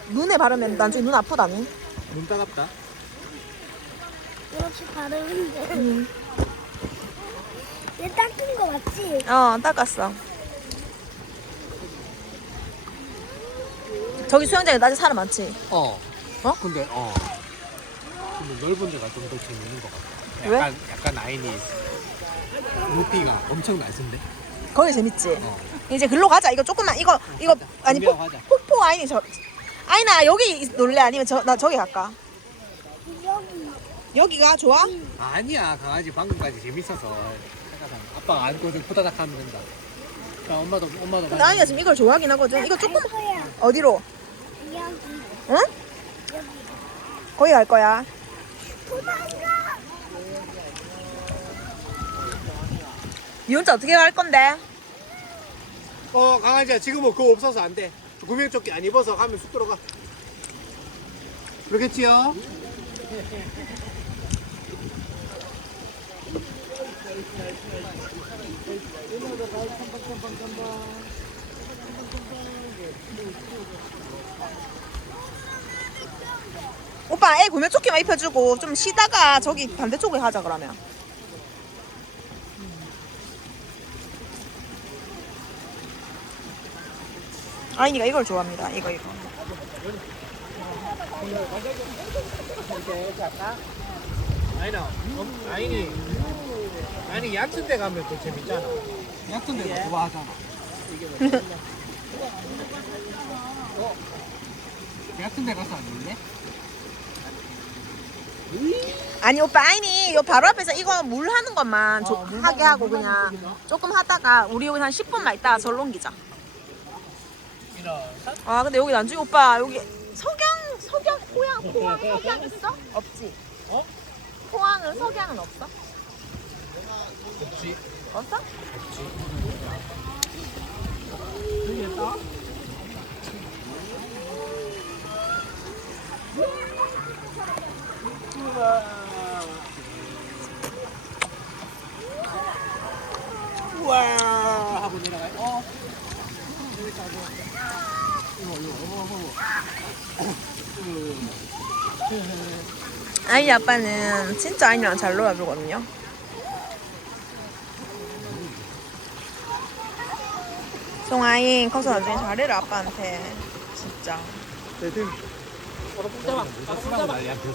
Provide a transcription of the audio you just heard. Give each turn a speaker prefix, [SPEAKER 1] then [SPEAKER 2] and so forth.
[SPEAKER 1] 눈에 바르면 나중에 눈 아프다니.
[SPEAKER 2] 눈 따갑다.
[SPEAKER 3] 이렇게 바르는데.
[SPEAKER 1] 응.
[SPEAKER 3] 얘 닦은 거 맞지?
[SPEAKER 1] 닦았어. 저기 수영장에 낮에 사람 많지?
[SPEAKER 2] 어.
[SPEAKER 1] 어?
[SPEAKER 2] 근데 근데 넓은 데가 좀 더 재밌는 것 같아.
[SPEAKER 1] 왜?
[SPEAKER 2] 약간 라인이 높이가 엄청 낮은데.
[SPEAKER 1] 거기 재밌지?
[SPEAKER 2] 어.
[SPEAKER 1] 이제 글로 가자. 이거 조금만 이거 아니
[SPEAKER 2] 준비하고 가자.
[SPEAKER 1] 폭포 아이니 아이나 여기 놀래 아니면 나 저기 갈까?
[SPEAKER 3] 여기.
[SPEAKER 1] 여기가 좋아?
[SPEAKER 2] 아니야, 강아지 방금까지 재밌어서. 아빠가 안고서 후다닥 하면 된다. 그러니까 엄마도.
[SPEAKER 1] 근데 아이가 지금 이걸 좋아하긴 하거든. 이거 조금
[SPEAKER 3] 거야.
[SPEAKER 1] 어디로?
[SPEAKER 3] 여기.
[SPEAKER 1] 응?
[SPEAKER 3] 여기.
[SPEAKER 1] 거기 갈 거야.
[SPEAKER 3] 도망가.
[SPEAKER 1] 니 혼자 어떻게 갈 건데?
[SPEAKER 2] 강아지야, 지금은 그거 없어서 안 돼. 구명조끼 안 입어서 가면 쑥 들어가. 그러겠지요?
[SPEAKER 1] 오빠 애 구명조끼만 입혀주고 좀 쉬다가 저기 반대쪽에 가자 그러면. 아이니가 이걸 좋아합니다. 이거.
[SPEAKER 2] 아니 얕은 데 가면 더 재밌잖아. 얕은 데도 좋아하잖아. 얕은 데 가서 안 놀래?
[SPEAKER 1] 아니 오빠 아이니 요 바로 앞에서 이거 물 하는 것만 하게 하고 그냥 조금 하다가 우리 여기 한 10분만 있다가 절로 옮기자. 아 근데 여기 나중에 오빠 여기 포항 있어? 없지?
[SPEAKER 2] 어?
[SPEAKER 1] 포항은 석양은 없어?
[SPEAKER 2] 없지.
[SPEAKER 1] 없어?
[SPEAKER 2] 되겠다. 우와 하고 내려가요.
[SPEAKER 1] 아이니 아빠는 진짜 아이니랑 잘 놀아주거든요. 송아이 커서 나중에 잘해라 아빠한테 진짜.
[SPEAKER 2] 수라고 난리야.